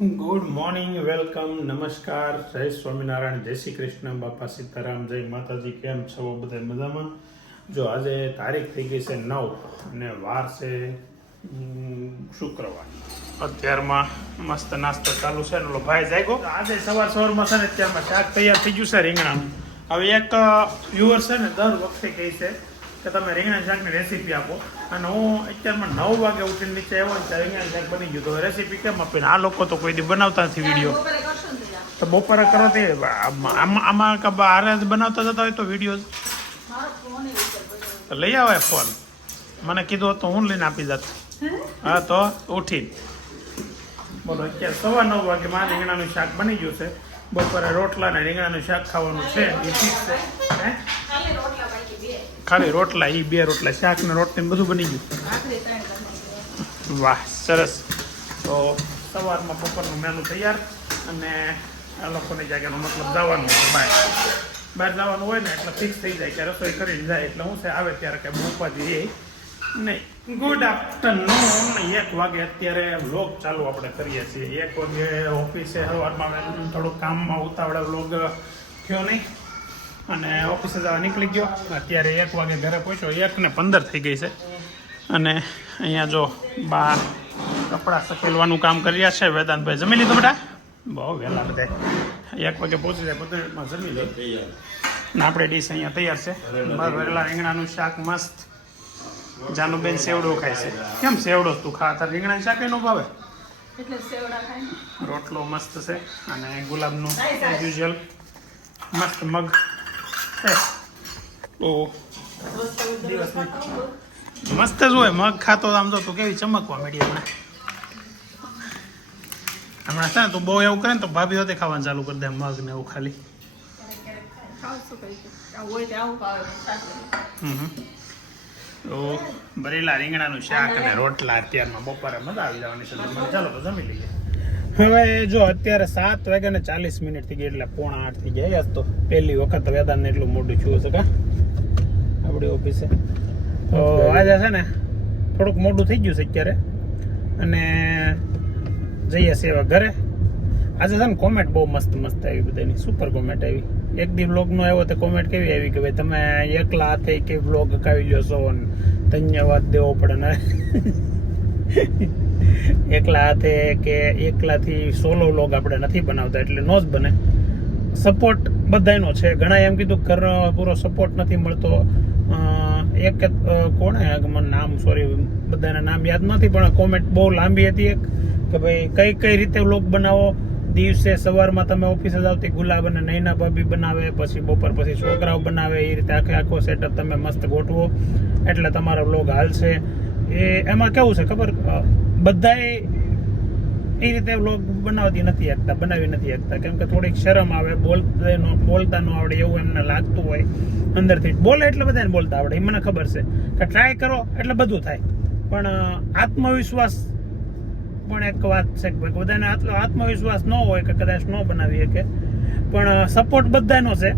Good morning, welcome, નમસ્કાર, જય સ્વામિનારાયણ, જય શ્રી કૃષ્ણ, બાપા સીતારામ, જય માતાજી. કેમ છો બધા? મજામાં? જો આજે તારીખ થઈ ગઈ છે 9 અને વાર છે શુક્રવાર. અત્યારમાં મસ્ત નાસ્તો ચાલુ છે. ઓલો ભાઈ જાગ્યો આજે સવારમાં છે ને અત્યારમાં શાક તૈયાર થઈ ગયું છે રીંગણાનું. હવે એક વ્યુઅર છે ને દર વખતે કહે છે કે તમે રીંગણા શાકની રેસીપી આપો, અને હું અત્યારમાં 9 વાગે ઉઠીને નીચે આવ્યો ને ત્યારે રીંગણા શાક બની ગયું. તો રેસીપી કેમ આપીને આ લોકો તો કોઈ દી બનાવતા નથી વિડીયો, તો બપોરે કરો તે આમાં આરે બનાવતા જતા હોય તો વિડીયો લઈ આવે ફોન. મને કીધું તો હું લઈને આપી જાત. હા તો ઉઠી બોલો. અત્યારે 9:15 વાગે મારે રીંગણાનું શાક બની ગયું છે. બપોરે રોટલા ને રીંગણાનું શાક ખાવાનું છે એ ફિક્સ છે. ખાલી રોટલા, એ 2 રોટલા, શાક ને રોટલી બધું બની ગયું. વાહ, સરસ. તો સવારમાં બપોરનું મેનુ તૈયાર, અને આ લોકોની જગ્યાનો મતલબ જવાનું બહાર જવાનું હોય ને એટલે ફિક્સ થઈ જાય કે રસોઈ કરીને જાય એટલે હું છે આવે ત્યારે કે મૂકવાથી એ નહીં. Good afternoon. 1 વાગે અત્યારે વ્લોગ ચાલુ આપણે કરીએ છીએ. 1 વાગે ઓફિસે સવારમાં થોડુંક કામમાં ઉતાવળે વ્લોગ થયો નહીં અને ઓફિસે જવા નીકળી ગયો. અત્યારે 1 વાગે ઘરે પહોંચ્યો. 1:15 થઈ ગઈ છે. અને અહીંયા જો બા કપડાં સકેલવાનું કામ કરી રહ્યા છે. વેદાંતભાઈ જમી લીધું બેટા? બહુ વહેલા બધા 1 વાગે પહોંચી જાય, બધામાં જમી લે. ને આપણે ડીશ અહીંયા તૈયાર છે. વહેલા રીંગણાનું શાક મસ્ત. જાનુબેન સેવડો ખાય છે. કેમ સેવડો તું ખા? તાર રીંગણાનું શાક એનો ભાવે? રોટલો મસ્ત છે. અને ગુલાબનું એઝ યુઝ્યુઅલ મસ્ત મગ. મસ્ત જ હોય મગ. ખાતો આમ તો તું કેવી ચમકવા માંડી હમણાં છે ને. તું બહુ એવું કરે ને તો ભાભી હોતે ખાવાનું ચાલુ કરી દે મગ ને એવું ખાલી. તો ભરેલા રીંગણાનું શાક અને રોટલા અત્યારમાં બપોરે મજા આવી જવાની છે. ચાલો તો જમી લઈએ. હવે જો અત્યારે 7:40 થઈ ગઈ એટલે 7:45 થઈ ગયા. તો પહેલી વખત વેદાંતને એટલું મોટું થયું છે કા આપણી ઓફિસે. તો આજે છે ને થોડુંક મોટું થઈ ગયું છે અત્યારે, અને જઈએ છીએ હવે ઘરે. આજે છે ને કોમેન્ટ બહુ મસ્ત મસ્ત આવી, બધાની સુપર કોમેન્ટ આવી. એક દી વ્લોગનો આવ્યો તો કોમેન્ટ કેવી આવી કે ભાઈ તમે એકલા હાથે કે વ્લોગ કાવી લ્યો છો, ધન્યવાદ દેવો પડે ને. એકલા હાથે કે એકલાથી સોલો વ્લોગ આપણે નથી બનાવતા એટલે નો જ બને. સપોર્ટ બધાનો છે. ઘણા એમ કીધું ઘર પૂરો સપોર્ટ નથી મળતો. એક કોણે મને નામ સોરી બધાના નામ યાદ નથી, પણ કોમેન્ટ બહુ લાંબી હતી એક કે ભાઈ કઈ રીતે વ્લોગ બનાવો. દિવસે સવારમાં તમે ઓફિસે જાવતી ગુલાબ અને નૈના ભાભી બનાવે, પછી બપોર પછી છોકરાઓ બનાવે, એ રીતે આખો સેટઅપ તમે મસ્ત ગોઠવો એટલે તમારો વ્લોગ હાલશે. એમાં કેવું છે ખબર, બધાએ એ રીતે વ્લોગ બનાવી નથી શકતા કેમ કે થોડીક શરમ આવે, બોલતા ન આવડે એવું એમને લાગતું હોય અંદરથી. બોલે એટલે બધાને બોલતા આવડે એ મને ખબર છે કે ટ્રાય કરો એટલે બધું થાય, પણ આત્મવિશ્વાસ પણ એક વાત છે કે બધાને આત્મવિશ્વાસ ન હોય કે કદાચ ન બનાવી શકે, પણ સપોર્ટ બધાનો છે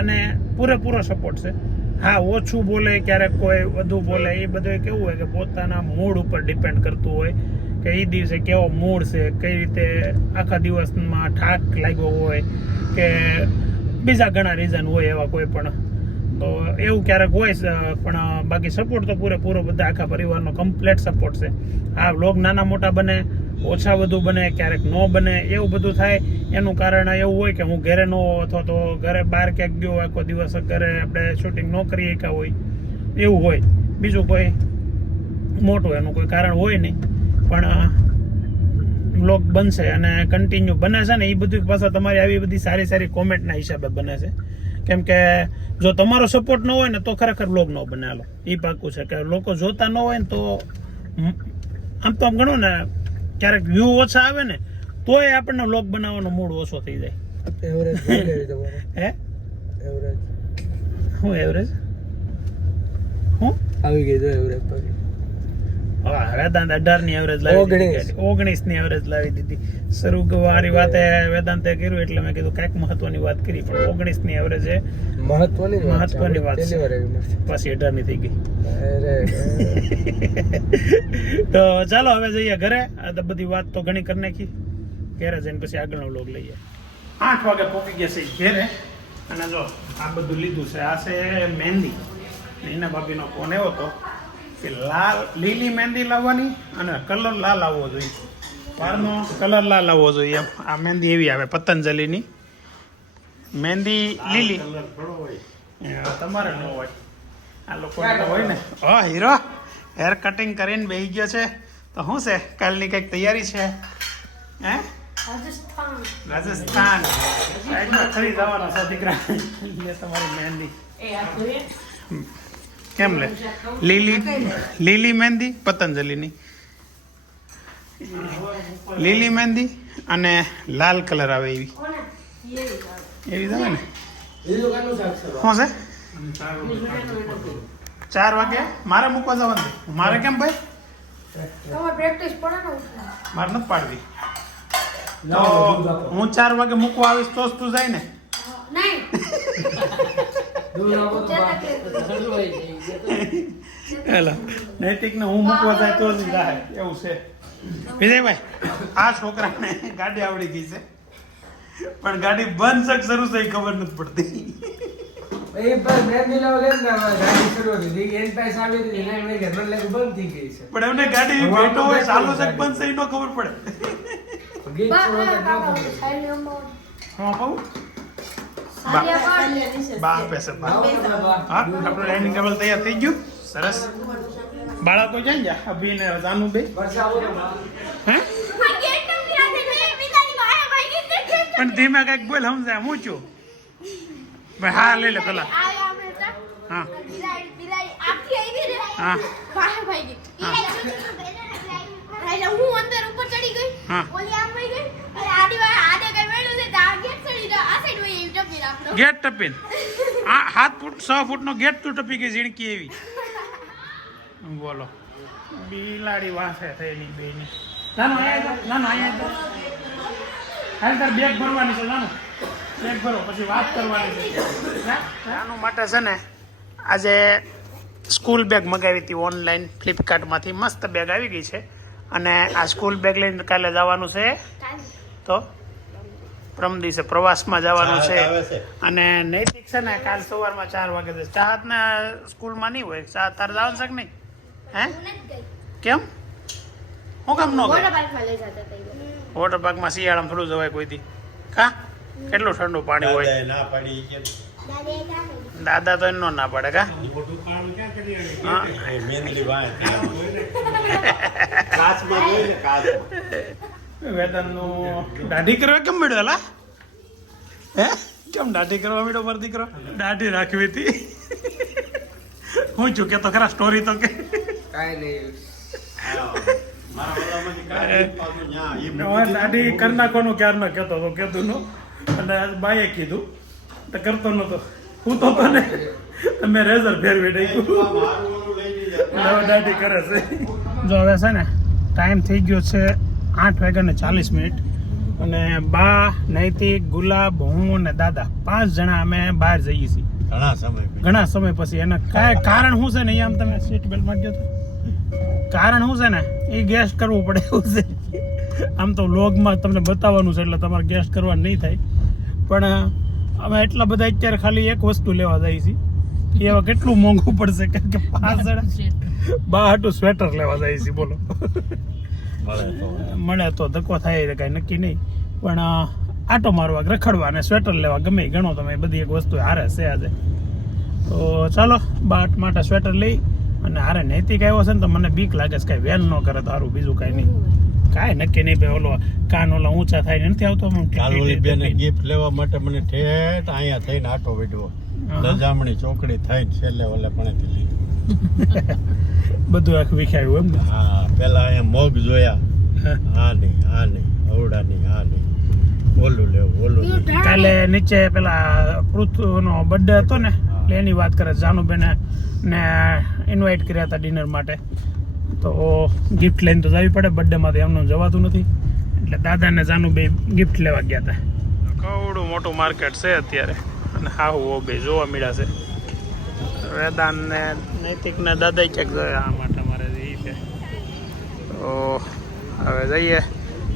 અને પૂરેપૂરો સપોર્ટ છે. હા, ઓછું બોલે ક્યારેક કોઈ વધુ બોલે, એ બધું કેવું હોય કે પોતાના મૂડ ઉપર ડિપેન્ડ કરતું હોય કે એ દિવસે કેવો મૂડ છે, કઈ રીતે આખા દિવસમાં થાક લાગ્યો હોય કે બીજા ઘણા રીઝન હોય એવા કોઈ પણ, તો એવું ક્યારેક હોય. પણ બાકી સપોર્ટ તો પૂરેપૂરો બધા આખા પરિવારનો કમ્પ્લીટ સપોર્ટ છે. આ વ્લોગ નાના મોટા બને, ઓછા વધુ બને, ક્યારેક ન બને, એવું બધું થાય. એનું કારણ એવું હોય કે હું ઘરે ન હોઉં અથવા તો ઘરે બહાર ક્યાંક ગયો આખો દિવસ, ઘરે આપણે શૂટિંગ ન કરી શક્યા હોય એવું હોય. બીજું કોઈ મોટું એનું કોઈ કારણ હોય નહીં, પણ વ્લોગ બનશે અને કન્ટિન્યુ બને છે ને. એ બધું પાછા તમારી આવી બધી સારી સારી કોમેન્ટના હિસાબે બને છે. કેમ કે જો તમારો સપોર્ટ ન હોય ને તો ખરેખર વ્લોગ ન બને. હાલો એ પાકું છે કે લોકો જોતા ન હોય ને તો આમ તો આમ ગણો ને ક્યારેક વ્યૂ ઓછા આવે ને તોય આપણને વ્લોગ બનાવવાનો મૂડ ઓછો થઈ જાય. હે એવરેજ હું એવરેજ હું આવી ગઈ તો એવરેજ પાકી. વેદાંત 18 ની એવરેજ લાવી દીધી, 19 ની એવરેજ લાવી દીધી. શરૂઆતની વાતે વેદાંતે કર્યું એટલે મેં કીધું કઈક મહત્વની વાત કરી, પણ 19 ની એવરેજ એ મહત્વની વાત છે. પછી 18 ની થઈ ગઈ. તો ચાલો હવે જઈએ ઘરે. આ તો બધી વાત તો ઘણી કરી નાખી. ઘેરે જઈને પછી આગળનો વ્લોગ લઈએ. 8 વાગે પહોંચી ગયા છે ઘેરે અને જો આ બધું લીધું છે. આ છે મહેંદી. એના ભાભીનો ફોન આવ્યો હતો કે લીલી મહેંદી લાવવાની અને કલર લાલ આવવો જોઈએ. વારનો કલર લાલ આવવો જોઈએ એમ. આ મહેંદી એવી આવે પતંજલિની મહેંદી લીલી. તમારે ન હોય, આ લોકો હોય ને. હા હીરો હેર કટિંગ કરીને બેસી ગયો છે. તો શું છે કાલની કંઈક તૈયારી છે? હે રાજસ્થાન ખરી જવાના છો દીકરા. તમારી મહેંદી કેમ લે? લીલી મહેંદી પતંજલિની લીલી મહેંદી અને લાલ કલર આવે એવી આવે ને. શું છે 4 વાગે મારે મૂકવા જવાનું? મારે કેમ ભાઈ? મારે નથી પાડવી. તો હું 4 વાગે મૂકવા આવીશ તો તું જાય ને? નૈતિક ને હું મૂકવા જાય તો જ જાય એવું છે. વિજયભાઈ આ છોકરાને ગાડી આવડી ગઈ છે પણ ગાડી બંધ છે શરૂ છે ખબર નથી પડતી. પણ એમને ગાડી બેઠો હોય ચાલુ છે બંધ છે એનો ખબર પડે. આપણું ડાઇનિંગ ટેબલ તૈયાર થઈ ગયું. સરસ. બાળકો જાય જા અભી ને જાનું બે. પણ ધીમે કઈક બોલ સમજાય હું છું. હા લઈ લે પેલા. હા હા ગેટ ટપીને 7 ફૂટ 6 ફૂટનો ગેટ તું ટપી ગઈ ઝીણકી એવી. બોલો બિલાડી વાસે થયેલી બેની. નાનો અહીંયા હાલ તાર બેગ ભરવાની છે. નાનો બેગ ભરો પછી વાત કરવાની છે. આનું માટે છે ને આજે સ્કૂલ બેગ મગાવી હતી ઓનલાઈન ફ્લિપકાર્ટમાંથી. મસ્ત બેગ આવી ગઈ છે અને આ સ્કૂલ બેગ લઈને કાલે જવાનું છે. તો પ્રમ દિવસે પ્રવાસમાં જવાનું છે અને નૈતિક છે ને કાલ સવારમાં 4 વાગે જશે. ચાહત ને સ્કૂલમાં નહીં હોય. ચાહત તાર જવાનું છે કે નહીં? હે કેમ? હું કામ ન વોટર પાર્કમાં શિયાળામાં થોડું જવાય કોઈ દી? કા કેટલું ઠંડુ પાણી હોય. દાદા તો એનો ના પડે. કા વેદાંતનું દાઢી કરવા કેમ મળ્યો? લા હે કેમ દાઢી કરવા મળ્યો? પર દીકરો દાઢી રાખવી હતી. હું છું કે તો ખરા સ્ટોરી તો કે દાઢી કરી નાખવાનું ક્યાર ન કહેતો હતો કહેતું નો. અને બાઈએ કીધું તો કરતો નતો. હું તો ને મેં રેઝર ફેરવી નાખ્યું. દાઢી કરે છે. જો હવે છે ને ટાઈમ થઈ ગયો છે 8:40 અને બા નૈતિક ગુલાબ હું અને દાદા 5 જણા અમે બહાર જઈએ છીએ ઘણા સમય પછી. એને કાંઈ કારણ શું છે ને અહીંયા આમ તમે સીટ બેલ્ટ માંગ્યો તો કારણ શું છે ને એ ગેસ કરવું પડે એવું છે. આમ તો વ્લોગમાં તમને બતાવવાનું છે એટલે તમારે ગેસ કરવાનું નહીં થાય. પણ અમે એટલા બધા અત્યારે ખાલી એક વસ્તુ લેવા જઈએ છીએ. એવા કેટલું મોંઘું પડશે કારણ કે 5 જણા બા હાટું સ્વેટર લેવા જઈએ છીએ. બોલો મળે તો ધક્કો થાય કાંઈ નક્કી નહીં. પણ આટો મારવા રખડવા અને સ્વેટર લેવા ગમે ગણો તમે બધી એક વસ્તુ હારે છે આજે. તો ચાલો બાટ માટે સ્વેટર લઈ અને હારે નૈતિક આવ્યો છે ને તો મને બીક લાગે છે કાંઈ વેન ન કરે તો સારું. બીજું કાંઈ નહીં. કાંઈ નક્કી નહીં ભાઈ. ઓલો કાન ઓલા ઊંચા થાય નથી આવતો. ગિફ્ટ લેવા માટે મને ઠેઠ અહીંયા થઈને આટો વેડવો લજામણી ચોકડી થઈને છેલ્લે ઓલે પણ બધું આખું વિખાયું એમ ને. હા પેલા અહીંયા મગ જોયા. આ નહીં અવડા નહીં આ નહીં ઓલું લેવું. કાલે નીચે પેલા પૃથ્વીનો બર્થડે હતો ને એટલે એની વાત કરે. જાનુબેને ને ઇન્વાઇટ કર્યા હતા ડિનર માટે. તો ગિફ્ટ લઈને તો જવી પડે. બર્થડેમાંથી એમનું જવાતું નથી એટલે દાદાને જાનુબે ગિફ્ટ લેવા ગયા હતા. કવડું મોટું માર્કેટ છે અત્યારે અને હા હું બે જોવા મળ્યા છે. વેદાંત ને નૈતિક ને દાદા ક્યાંક જોયા આ માટે મારે એ છે. તો હવે જઈએ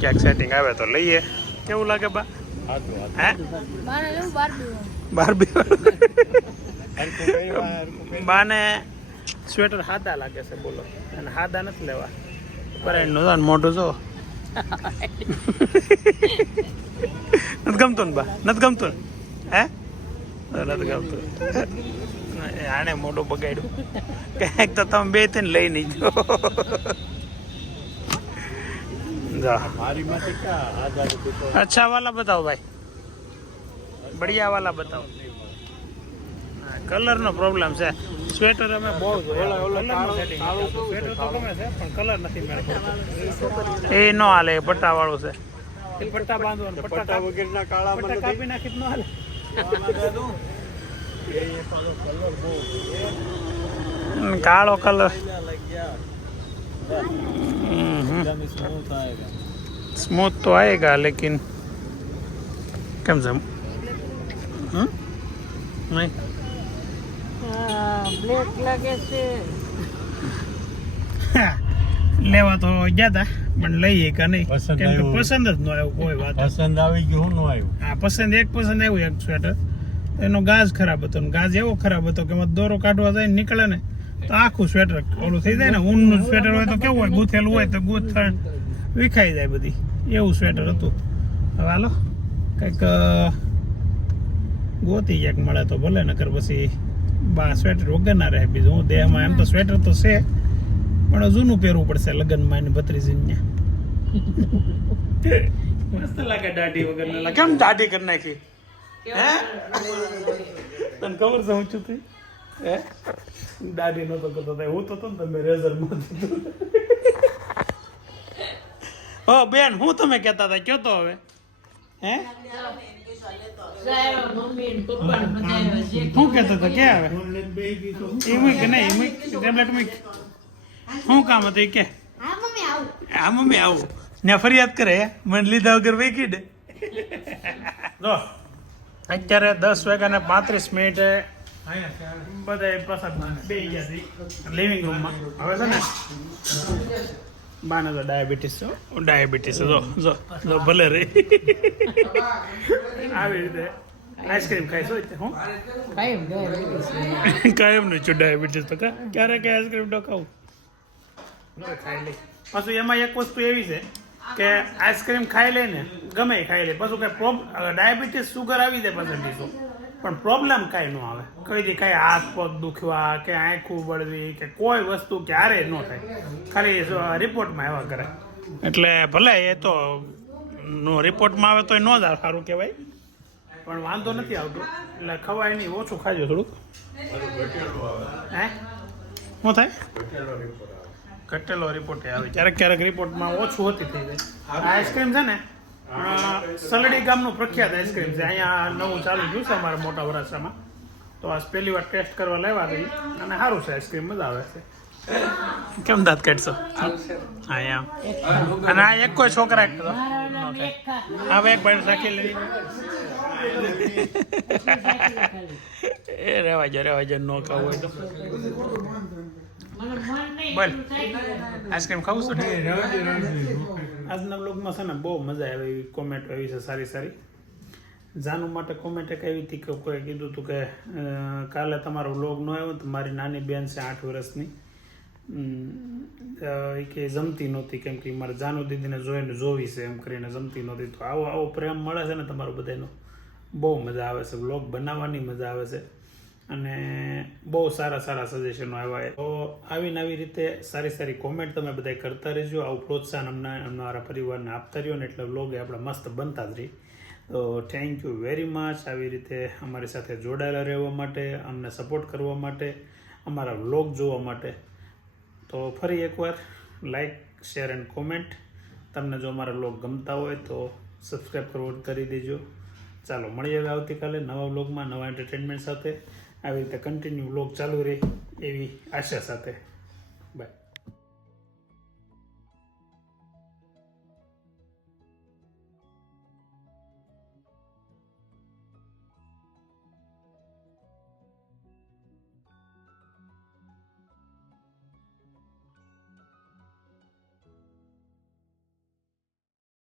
ક્યાંક સેટિંગ આવે તો લઈએ. કેવું લાગે બા? હાચું, હાચું. હે મારે એવું બારબી બારબી હરખું પહેરવા, હરખું પહેરવા. બાને સ્વેટર હાદા લાગે છે બોલો, અને હાદા નથી લેવા. પરાયણનું મોઢું જો નથી ગમતું ને બા? નથી ગમતું ને? હે નથી ગમતું. આને મોઢું બગાડ્યું. કંઈક તો તમે બે થઈને લઈ નહીં જા. મારી માંથી ક્યાં આધાર દીધો? अच्छा वाला बताओ भाई, बढ़िया वाला बताओ. કલર નો પ્રોબ્લેમ છે. સ્વેટર અમે બહુ સ્વેટર તો ગમે છે પણ કલર નથી મળતો. એ નો હાલે, પટ્ટા વાળું છે. એ પટ્ટા બાંધવાનું, પટ્ટા વગરના કાળામાં પટ્ટા નથી. કાપી નાખી તો નો હાલે. કાળો કલર स्मूथ तो आएगा लेकिन कम से नहीं બ્લેક લાગે છે. લેવા તો ગયા તા પણ લઈએ કે નહીં, પસંદ કેમ કે આવ્યું. પસંદ જ ન આવ્યું કોઈ વાત. પસંદ આવી ગયું, હું નો આવ્યું. હા પસંદ આવ્યું એક સ્વેટર. એનો ગાજ ખરાબ હતો ને ગાજ એવો ખરાબ હતો કે એમાં દોરો કાઢવા જાય ને નીકળે ને તો આખું સ્વેટર ઓલું થઈ જાય ને. ઊનનું સ્વેટર હોય તો કેવું હોય, ગૂંથેલું હોય તો ગૂંથણ વિખાઈ જાય બધી, એવું સ્વેટર હતું. હવે હાલો કંઈક ગોતી ક્યાંક મળે તો ભલે, નકર પછી બા સ્વેટર વગર ના રહે. બીજું હું દેહમાં એમ તો સ્વેટર તો છે પણ જૂનું પહેરવું પડશે લગ્નમાં એને ભત્રીજીને. મસ્ત લાગે દાઢી વગર. કેમ દાઢી કરી નાખી? હે તને ખબર છે હું છું તું? હે દાઢી નતો કરતો હું તો ને તમે રેઝર માં. ઓ બેન હું તમે કહેતા હતા કયો તો હવે? હે શું કહેતો હતો? ક્યાં આવે એ મૂક નહીં, મૂક ટેબ્લેટ મૂક. શું કામ હતું એ કે? હા મમ્મી આવું ને ફરિયાદ કરે મને લીધા વગર વેકી દે. જો અત્યારે 10:35 બધા પાછા બે ગયા લિવિંગ રૂમમાં. હવે છે ને બાને તો ડાયાબિટીસ જો જો જો ભલે રે આવી રીતે આઈસ્ક્રીમ ખાઈશો હું કાયમ નહીં છું ડાયાબિટીસ તો ક્યારેક આઈસ્ક્રીમ તો ખાવું ખાઈ લે. પાછું એમાં એક વસ્તુ એવી છે કે આઈસ્ક્રીમ ખાઈ લે ને ગમે એ ખાઈ લે, પાછું કઈ ડાયાબિટીસ સુગર આવી જાય પછી પણ પ્રોબ્લેમ કાંઈ ન આવે. કઈ દી કાંઈ હાથ પગ દુખવા કે આંખું બળવી કે કોઈ વસ્તુ ક્યારેય ન થાય, ખાલી રિપોર્ટમાં આવ્યા કરે. એટલે ભલે એ તો રિપોર્ટમાં આવે તો ન જ સારું કહેવાય પણ વાંધો નથી આવતો. એટલે ખવાય નહીં, ઓછું ખાજો થોડુંક. હે શું થાય? ઘટેલો રિપોર્ટ આવે ક્યારેક ક્યારેક રિપોર્ટમાં ઓછું હોતી થઈ જાય. આઈસ્ક્રીમ છે ને સલડી ગામનું પ્રખ્યાત આઈસ્ક્રીમ છે. અહીંયા નવું ચાલુ થયું છે અમારા મોટા વરાછામાં, તો આજ પહેલી વાર ટેસ્ટ કરવા લેવા ગઈ અને સારું છે આઈસ્ક્રીમ, મજા આવે છે. કેમ દાંત કાઢશો? હા એમ. અને આ એક કોઈ છોકરા હવે એક બાજુ રાખી લે. એ રેવા જો ન ખાવું હોય તો બોલ. આઈસ્ક્રીમ ખાવું છું. આજના બ્લોગમાં છે ને બહુ મજા આવે એવી કોમેન્ટ આવી છે સારી સારી. જાનુ માટે કોમેન્ટ એક આવી હતી કે કોઈ કીધું હતું કે કાલે તમારો વ્લોગ ન આવ્યો તો મારી નાની બેન છે 8 વર્ષની, એ કે જમતી નહોતી કેમ કે મારે જાનુ દીદીને જોવી છે એમ કરીને જમતી નહોતી. તો આવો પ્રેમ મળે છે ને તમારો બધાનો, બહુ મજા આવે છે. વ્લોગ બનાવવાની મજા આવે છે અને બહુ સારા સજેશનો આવ્યા. તો આવીને આવી રીતે સારી કોમેન્ટ તમે બધા કરતા રહેજો. આવું પ્રોત્સાહન અમારા પરિવારને આપતા રહ્યો ને એટલે વ્લોગ આપણે મસ્ત બનતા જ રહી. તો થેન્ક યુ વેરી મચ આવી રીતે અમારી સાથે જોડાયેલા રહેવા માટે, અમને સપોર્ટ કરવા માટે, અમારા વ્લોગ જોવા માટે. તો ફરી એકવાર લાઈક શેર એન્ડ કોમેન્ટ. તમને જો અમારા વ્લોગ ગમતા હોય તો સબસ્ક્રાઈબ કરી દેજો. ચાલો મળીએ હવે આવતીકાલે નવા વ્લોગમાં નવા એન્ટરટેનમેન્ટ સાથે. આવી રીતે કન્ટિન્યુ વ્લોગ ચાલુ રહે એવી આશા સાથે. બાય.